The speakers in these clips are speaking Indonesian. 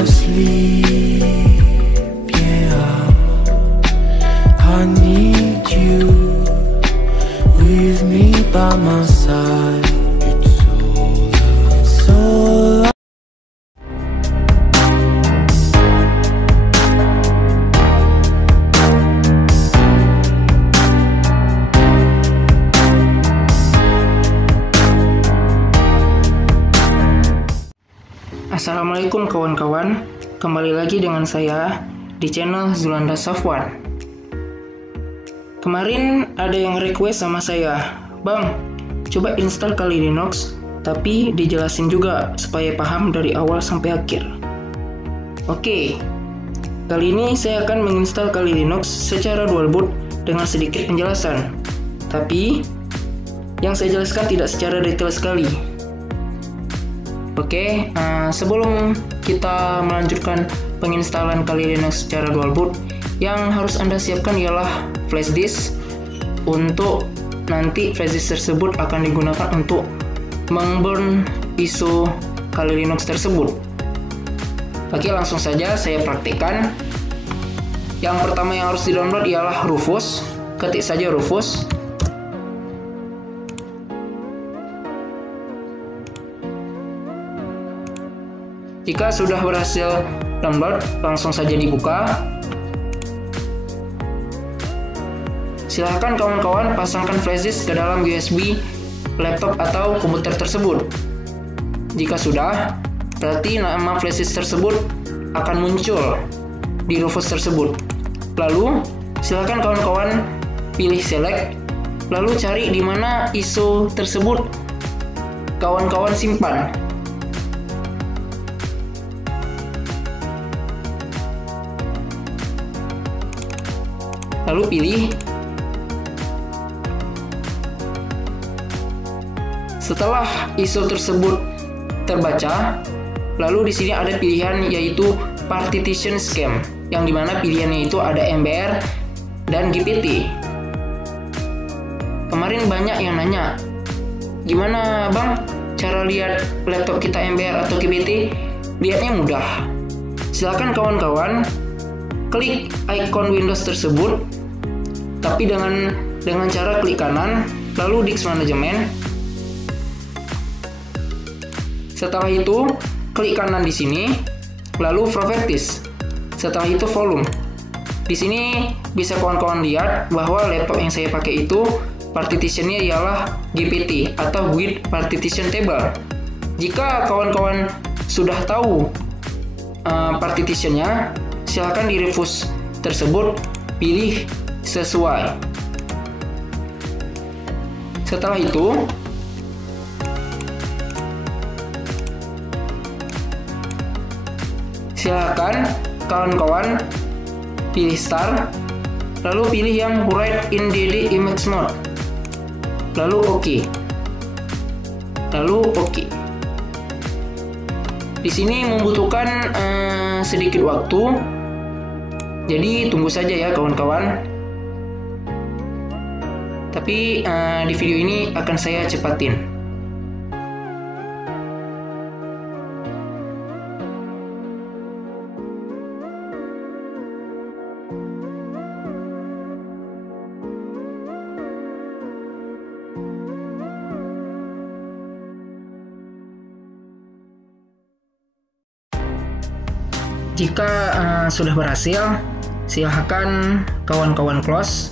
of sleep, yeah. I need you with me by my side. It's all Assalamualaikum kawan-kawan, kembali lagi dengan saya di channel Zulanda Safwan. Kemarin ada yang request sama saya, "Bang, coba install Kali Linux, tapi dijelasin juga supaya paham dari awal sampai akhir." Oke, kali ini saya akan menginstal Kali Linux secara dual boot dengan sedikit penjelasan. Tapi, yang saya jelaskan tidak secara detail sekali. Oke, sebelum kita melanjutkan penginstalan Kali Linux secara dual boot, yang harus Anda siapkan ialah flash disk. Untuk nanti flash disk tersebut akan digunakan untuk mengburn ISO Kali Linux tersebut. Oke, langsung saja saya praktikkan. Yang pertama yang harus di-download ialah Rufus. Ketik saja Rufus. Jika sudah berhasil download, langsung saja dibuka. Silahkan kawan-kawan pasangkan flash disk ke dalam USB laptop atau komputer tersebut. Jika sudah, berarti nama flash disk tersebut akan muncul di Rufus tersebut. Lalu, silahkan kawan-kawan pilih select, lalu cari di mana ISO tersebut kawan-kawan simpan. Lalu pilih. Setelah ISO tersebut terbaca, lalu di sini ada pilihan yaitu partition scheme, yang dimana pilihannya itu ada MBR dan GPT. Kemarin banyak yang nanya, gimana bang cara lihat laptop kita MBR atau GPT? Lihatnya mudah. Silakan kawan-kawan klik icon Windows tersebut, tapi dengan cara klik kanan, lalu disk manajemen. Setelah itu, klik kanan di sini, lalu properties. Setelah itu volume. Di sini bisa kawan-kawan lihat bahwa laptop yang saya pakai itu partitionnya ialah GPT atau with partition table. Jika kawan-kawan sudah tahu partitionnya, silakan di Rufus tersebut pilih sesuai. Setelah itu, silakan kawan-kawan pilih start, lalu pilih yang write in DD image mode, lalu OK. Di sini membutuhkan sedikit waktu, jadi tunggu saja ya kawan-kawan. Tapi di video ini akan saya cepatin. Jika sudah berhasil, silahkan kawan-kawan close.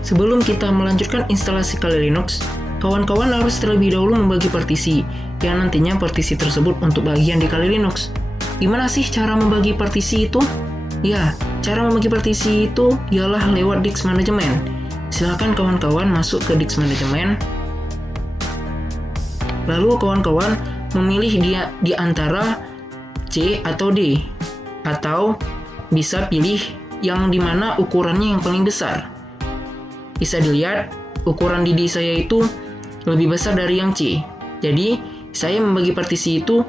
Sebelum kita melanjutkan instalasi Kali Linux, kawan-kawan harus terlebih dahulu membagi partisi, yang nantinya partisi tersebut untuk bagian di Kali Linux. Gimana sih cara membagi partisi itu? Ya, cara membagi partisi itu ialah lewat disk manajemen. Silahkan kawan-kawan masuk ke disk manajemen. Lalu kawan-kawan memilih dia di antara C atau D, atau bisa pilih yang dimana ukurannya yang paling besar. Bisa dilihat ukuran di D saya itu lebih besar dari yang C. Jadi saya membagi partisi itu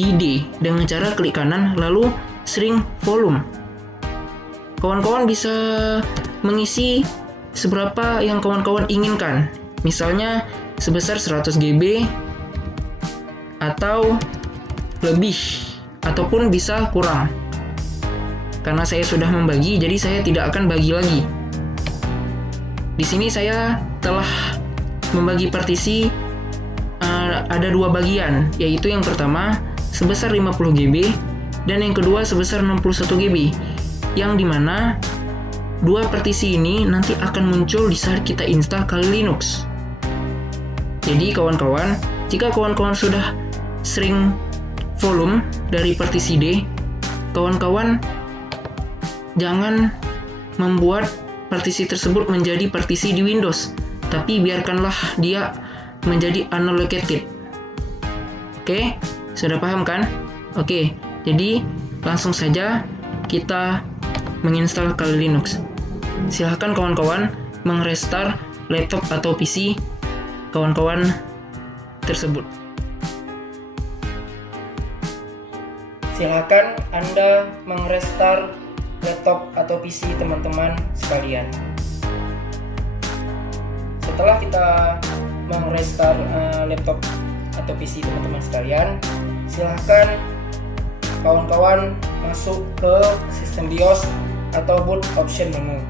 di D dengan cara klik kanan lalu shrink volume. Kawan-kawan bisa mengisi seberapa yang kawan-kawan inginkan. Misalnya sebesar 100 GB atau lebih, ataupun bisa kurang. Karena saya sudah membagi, jadi saya tidak akan bagi lagi. Di sini saya telah membagi partisi ada 2 bagian, yaitu yang pertama sebesar 50 GB dan yang kedua sebesar 61 GB, yang dimana 2 partisi ini nanti akan muncul di saat kita install Kali Linux. Jadi kawan-kawan, jika kawan-kawan sudah sering volume dari partisi D, kawan-kawan jangan membuat partisi tersebut menjadi partisi di Windows, tapi biarkanlah dia menjadi unallocated. Oke, sudah paham kan? Oke, jadi langsung saja kita menginstal Kali Linux. Silahkan kawan-kawan mengrestart laptop atau PC kawan-kawan tersebut. Silahkan Anda mengrestart laptop atau PC teman-teman sekalian. Setelah kita mengrestart laptop atau PC teman-teman sekalian, silahkan kawan-kawan masuk ke sistem BIOS atau boot option menu.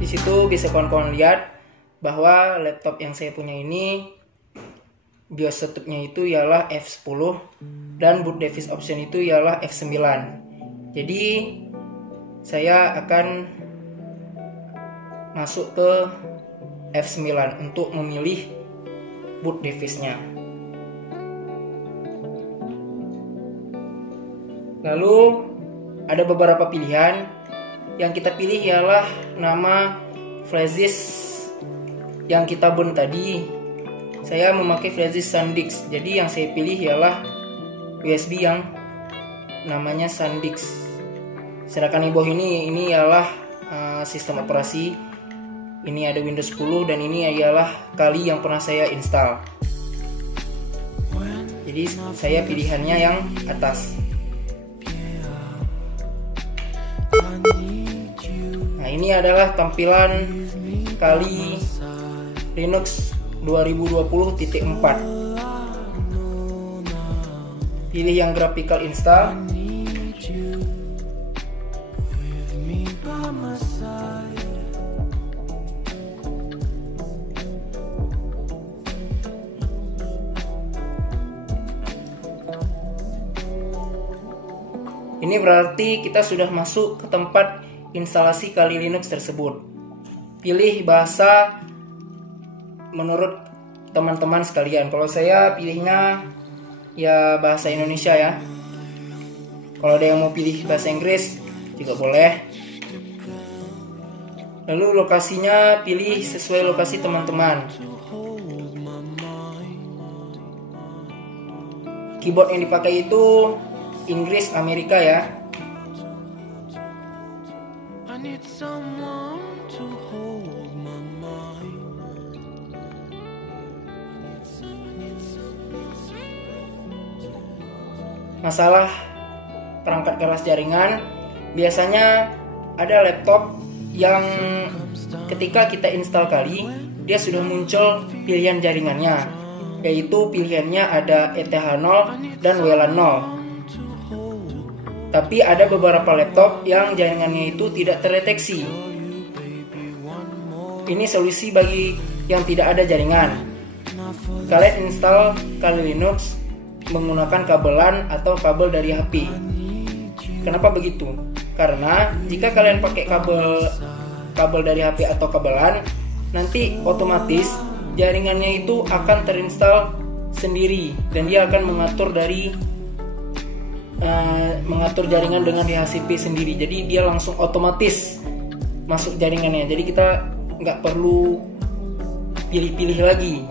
Di situ bisa kawan-kawan lihat bahwa laptop yang saya punya ini BIOS setupnya itu ialah F10 dan boot device option itu ialah F9. Jadi saya akan masuk ke F9 untuk memilih boot device-nya. Lalu ada beberapa pilihan. Yang kita pilih ialah nama flash disk yang kita burn tadi. Saya memakai flash disk SanDisk. Jadi yang saya pilih ialah USB yang namanya SanDisk. Sedangkan di bawah ini ialah sistem operasi. Ini ada Windows 10 dan ini ialah Kali yang pernah saya install. Jadi saya pilihannya yang atas. Nah, ini adalah tampilan Kali Linux 2020.4. Pilih yang graphical install. Ini berarti kita sudah masuk ke tempat instalasi Kali Linux tersebut. Pilih bahasa menurut teman-teman sekalian. Kalau saya pilihnya ya bahasa Indonesia ya. Kalau ada yang mau pilih bahasa Inggris juga boleh. Lalu lokasinya pilih sesuai lokasi teman-teman. Keyboard yang dipakai itu Inggris Amerika ya. Masalah perangkat keras jaringan, biasanya ada laptop yang ketika kita install Kali, dia sudah muncul pilihan jaringannya, yaitu pilihannya ada ETH0 dan WLAN 0. Tapi ada beberapa laptop yang jaringannya itu tidak terdeteksi. Ini solusi bagi yang tidak ada jaringan. Kalian install Kali Linux menggunakan kabelan atau kabel dari HP. Kenapa begitu? Karena jika kalian pakai kabel dari HP atau kabelan, nanti otomatis jaringannya itu akan terinstall sendiri dan dia akan mengatur jaringan dengan DHCP sendiri. Jadi dia langsung otomatis masuk jaringannya. Jadi kita nggak perlu pilih-pilih lagi.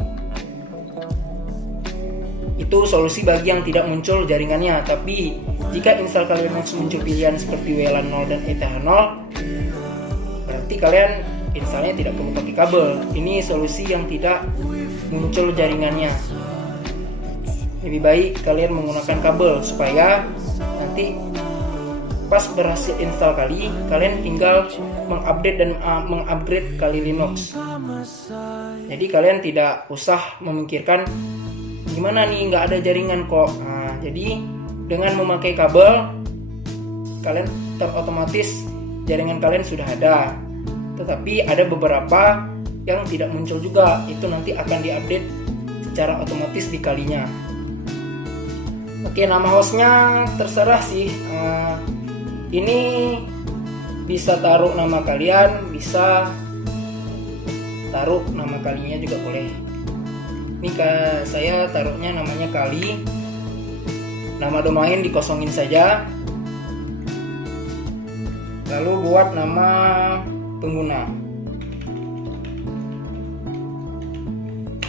Itu solusi bagi yang tidak muncul jaringannya. Tapi jika install Kali Linux muncul pilihan seperti WLAN 0 dan ETH0, berarti kalian installnya tidak perlu pakai kabel. Ini solusi yang tidak muncul jaringannya. lebih baik kalian menggunakan kabel supaya nanti pas berhasil install Kali, kalian tinggal mengupdate dan mengupgrade Kali Linux. Jadi kalian tidak usah memikirkan gimana nih nggak ada jaringan kok. Nah, jadi dengan memakai kabel kalian otomatis jaringan kalian sudah ada. Tetapi ada beberapa yang tidak muncul juga, itu nanti akan diupdate secara otomatis di Kalinya. Oke, nama hostnya terserah sih. Ini bisa taruh nama kalian, bisa taruh nama Kalinya juga boleh. Ini saya taruhnya namanya Kali. Nama domain dikosongin saja. Lalu buat nama pengguna.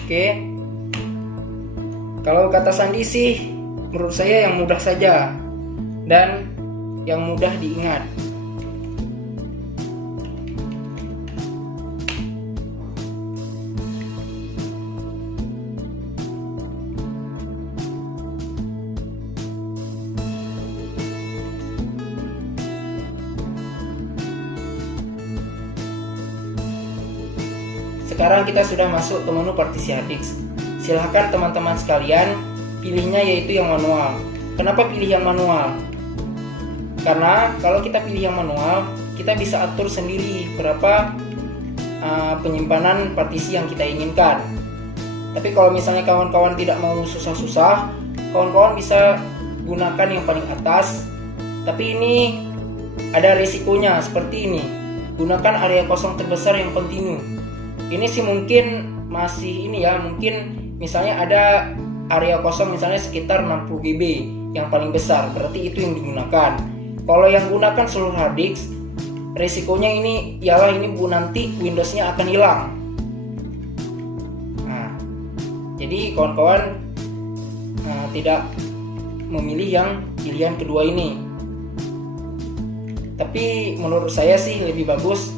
Oke. Kalau kata sandi sih menurut saya yang mudah saja dan yang mudah diingat. Sekarang kita sudah masuk ke menu partisi harddisk. Silahkan teman-teman sekalian pilihnya yaitu yang manual. Kenapa pilih yang manual? Karena kalau kita pilih yang manual, kita bisa atur sendiri berapa penyimpanan partisi yang kita inginkan. Tapi kalau misalnya kawan-kawan tidak mau susah-susah, kawan-kawan bisa gunakan yang paling atas. Tapi ini ada risikonya seperti ini. Gunakan area kosong terbesar yang kontinu. Ini sih mungkin masih ini ya, mungkin misalnya ada area kosong misalnya sekitar 60 GB yang paling besar, berarti itu yang digunakan. Kalau yang gunakan seluruh hard disk, resikonya ini ialah ini nanti Windowsnya akan hilang. Nah, jadi kawan-kawan tidak memilih yang pilihan kedua ini. Tapi menurut saya sih lebih bagus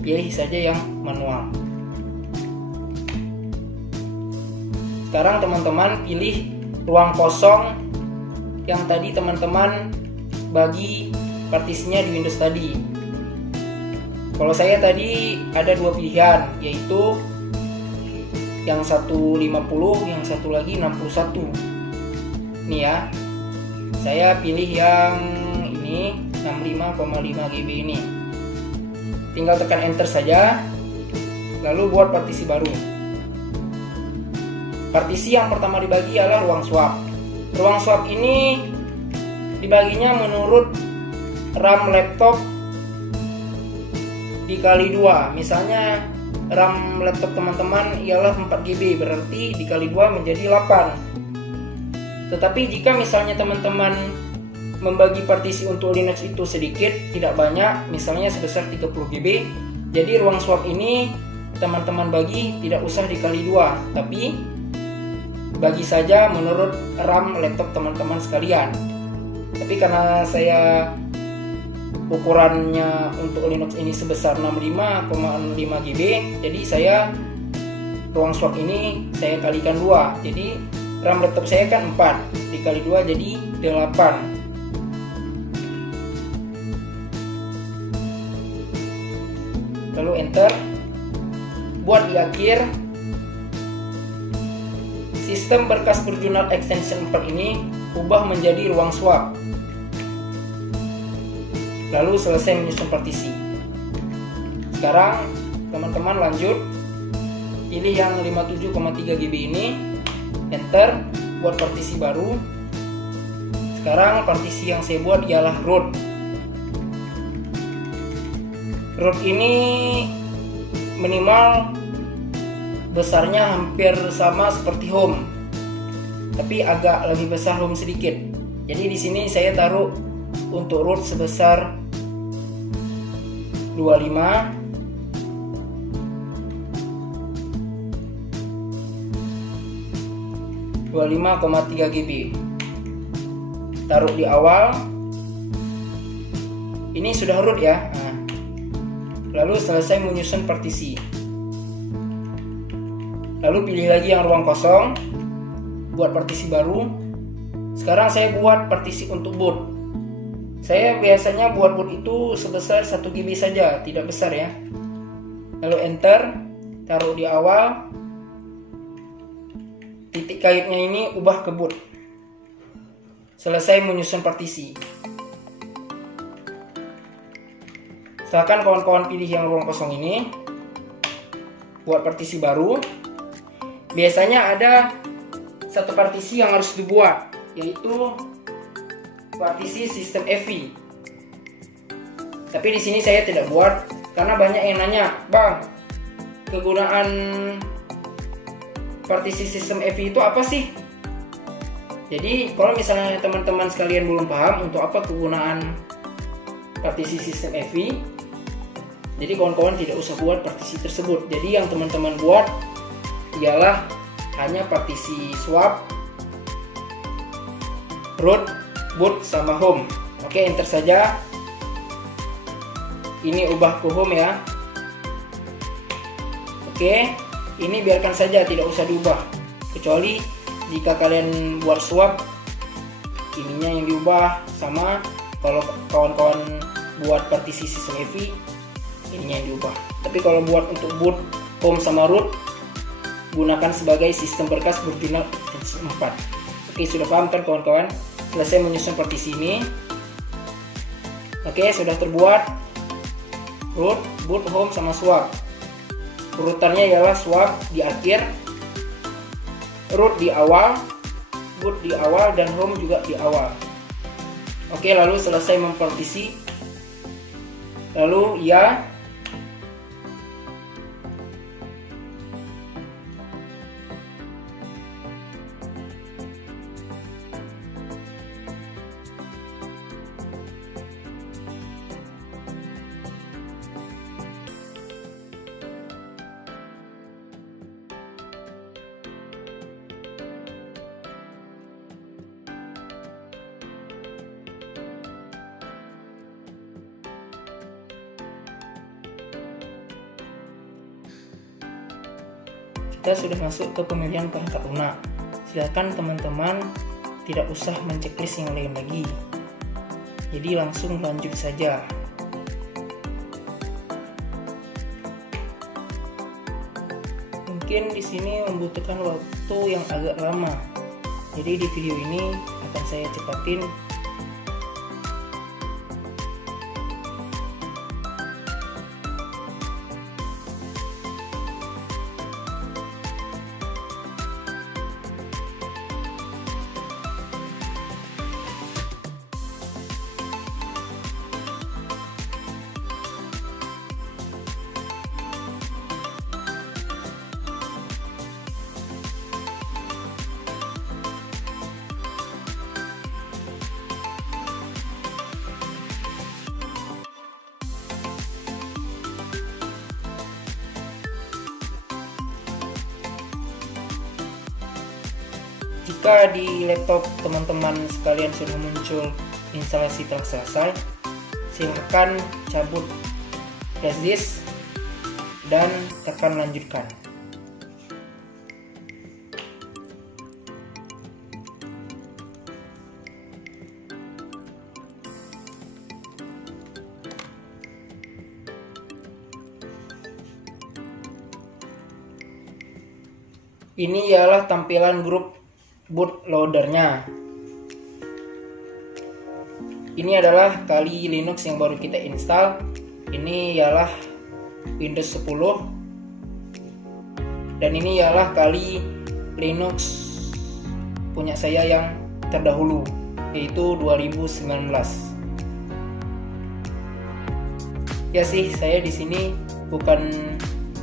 pilih saja yang manual. Sekarang teman-teman pilih ruang kosong yang tadi teman-teman bagi partisinya di Windows tadi. Kalau saya tadi ada dua pilihan, yaitu yang 150, yang satu lagi 61. Ini ya, saya pilih yang ini 65,5 GB ini. Tinggal tekan enter saja, lalu buat partisi baru. Partisi yang pertama dibagi adalah ruang swap. Ruang swap ini dibaginya menurut RAM laptop dikali 2. Misalnya RAM laptop teman-teman ialah 4 GB, berarti dikali 2 menjadi 8. Tetapi jika misalnya teman-teman membagi partisi untuk Linux itu sedikit, tidak banyak, misalnya sebesar 30 GB, jadi ruang swap ini teman-teman bagi tidak usah dikali 2, tapi bagi saja menurut RAM laptop teman-teman sekalian. Tapi karena saya ukurannya untuk Linux ini sebesar 65,5 GB, jadi saya ruang swap ini saya kalikan 2. Jadi RAM laptop saya kan 4 dikali 2 jadi 8. Lalu enter. Buat di akhir, sistem berkas berjurnal extension 4 ini ubah menjadi ruang swap. Lalu selesai menyusun partisi. Sekarang teman-teman lanjut, pilih yang 57,3 GB ini, enter, buat partisi baru. Sekarang partisi yang saya buat ialah root. Root ini minimal besarnya hampir sama seperti home, tapi agak lebih besar home sedikit. Jadi di sini saya taruh untuk root sebesar 25,3 GB. Taruh di awal. Ini sudah root ya. Nah, lalu selesai menyusun partisi. Lalu pilih lagi yang ruang kosong, buat partisi baru. Sekarang saya buat partisi untuk boot. Saya biasanya buat boot itu sebesar 1 GB saja, tidak besar ya. Lalu enter, taruh di awal. Titik kaitnya ini ubah ke boot. Selesai menyusun partisi. Silakan kawan-kawan pilih yang ruang kosong ini, buat partisi baru. Biasanya ada satu partisi yang harus dibuat, yaitu partisi sistem EV. Tapi di sini saya tidak buat karena banyak yang nanya, "Bang, kegunaan partisi sistem EV itu apa sih?" Jadi kalau misalnya teman-teman sekalian belum paham untuk apa kegunaan partisi sistem EV, jadi kawan-kawan tidak usah buat partisi tersebut. Jadi yang teman-teman buat ialah hanya partisi swap, root, boot, sama home. Oke, enter saja. Ini ubah ke home ya. Oke, ini biarkan saja, tidak usah diubah. Kecuali jika kalian buat swap, ininya yang diubah. Sama kalau kawan-kawan buat partisi sistem EV, ininya yang diubah. Tapi kalau buat untuk boot, home, sama root, gunakan sebagai sistem berkas berjurnal 4. Oke, sudah paham kan kawan-kawan? Selesai menyusun partisi ini. Oke, sudah terbuat root, boot, home, sama swap. Urutannya ialah swap di akhir, root di awal, boot di awal, dan home juga di awal. Oke, lalu selesai mempartisi. Lalu ya, kita sudah masuk ke pemilihan perangkat lunak. Silakan teman-teman tidak usah menceklis yang lain lagi. Jadi langsung lanjut saja. Mungkin di sini membutuhkan waktu yang agak lama. Jadi di video ini akan saya cepatin. Jika di laptop teman-teman sekalian sudah muncul instalasi telah selesai, silakan cabut flash disk dan tekan lanjutkan. Ini ialah tampilan grup bootloadernya. Ini adalah Kali Linux yang baru kita install. Ini ialah Windows 10 dan ini ialah Kali Linux punya saya yang terdahulu, yaitu 2019. Ya sih, saya di sini bukan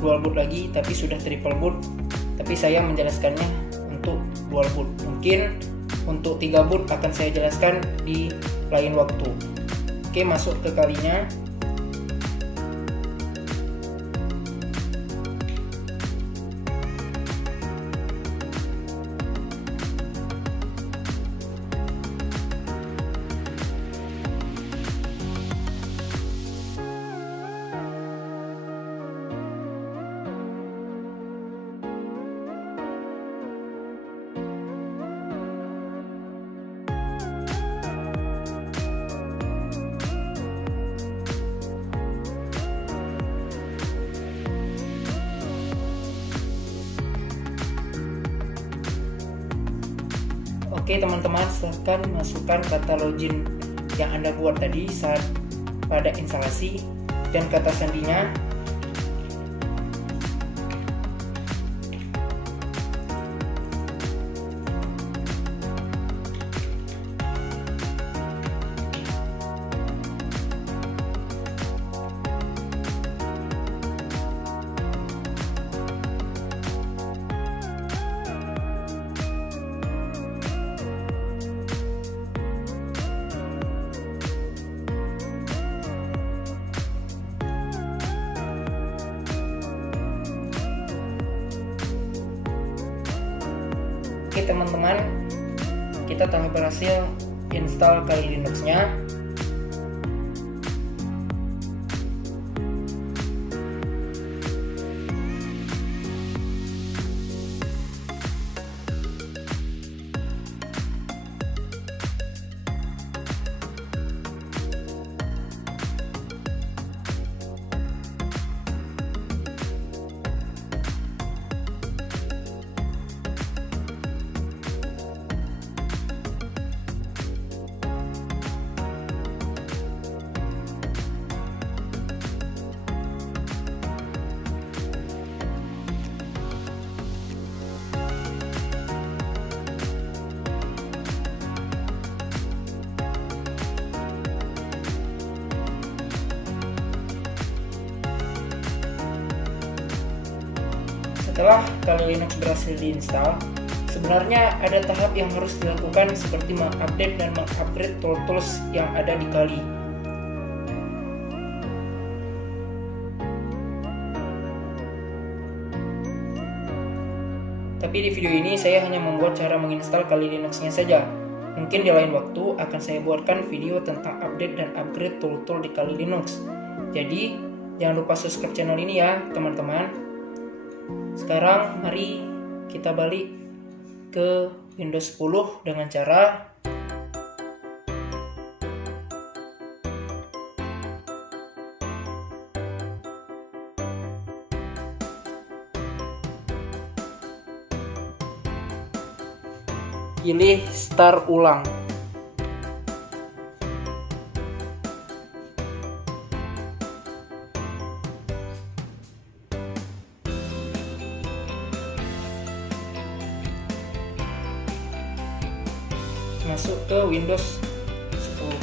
dual boot lagi, tapi sudah triple boot. Tapi saya menjelaskannya untuk dual boot. Mungkin untuk 3 boot akan saya jelaskan di lain waktu. Oke, masuk ke kalinya. Oke teman-teman, silahkan masukkan kata login yang Anda buat tadi saat pada instalasi dan kata sandinya. Oke teman-teman, kita telah berhasil install Kali Linux-nya. Setelah Kali Linux berhasil diinstal, sebenarnya ada tahap yang harus dilakukan seperti mengupdate dan mengupgrade tools yang ada di Kali. Tapi di video ini saya hanya membuat cara menginstal Kali Linux-nya saja. Mungkin di lain waktu akan saya buatkan video tentang update dan upgrade tool-tool di Kali Linux. Jadi, jangan lupa subscribe channel ini ya, teman-teman. Sekarang mari kita balik ke Windows 10 dengan cara pilih start ulang. Masuk ke Windows 10.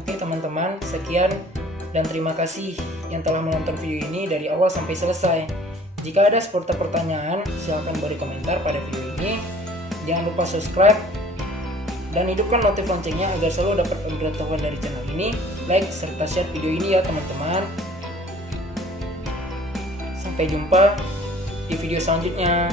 Oke teman-teman, sekian dan terima kasih yang telah menonton video ini dari awal sampai selesai. Jika ada seputar pertanyaan, silahkan beri komentar pada video ini. Jangan lupa subscribe dan hidupkan notif loncengnya agar selalu dapat pemberitahuan dari channel ini. Like serta share video ini ya teman-teman. Sampai jumpa di video selanjutnya.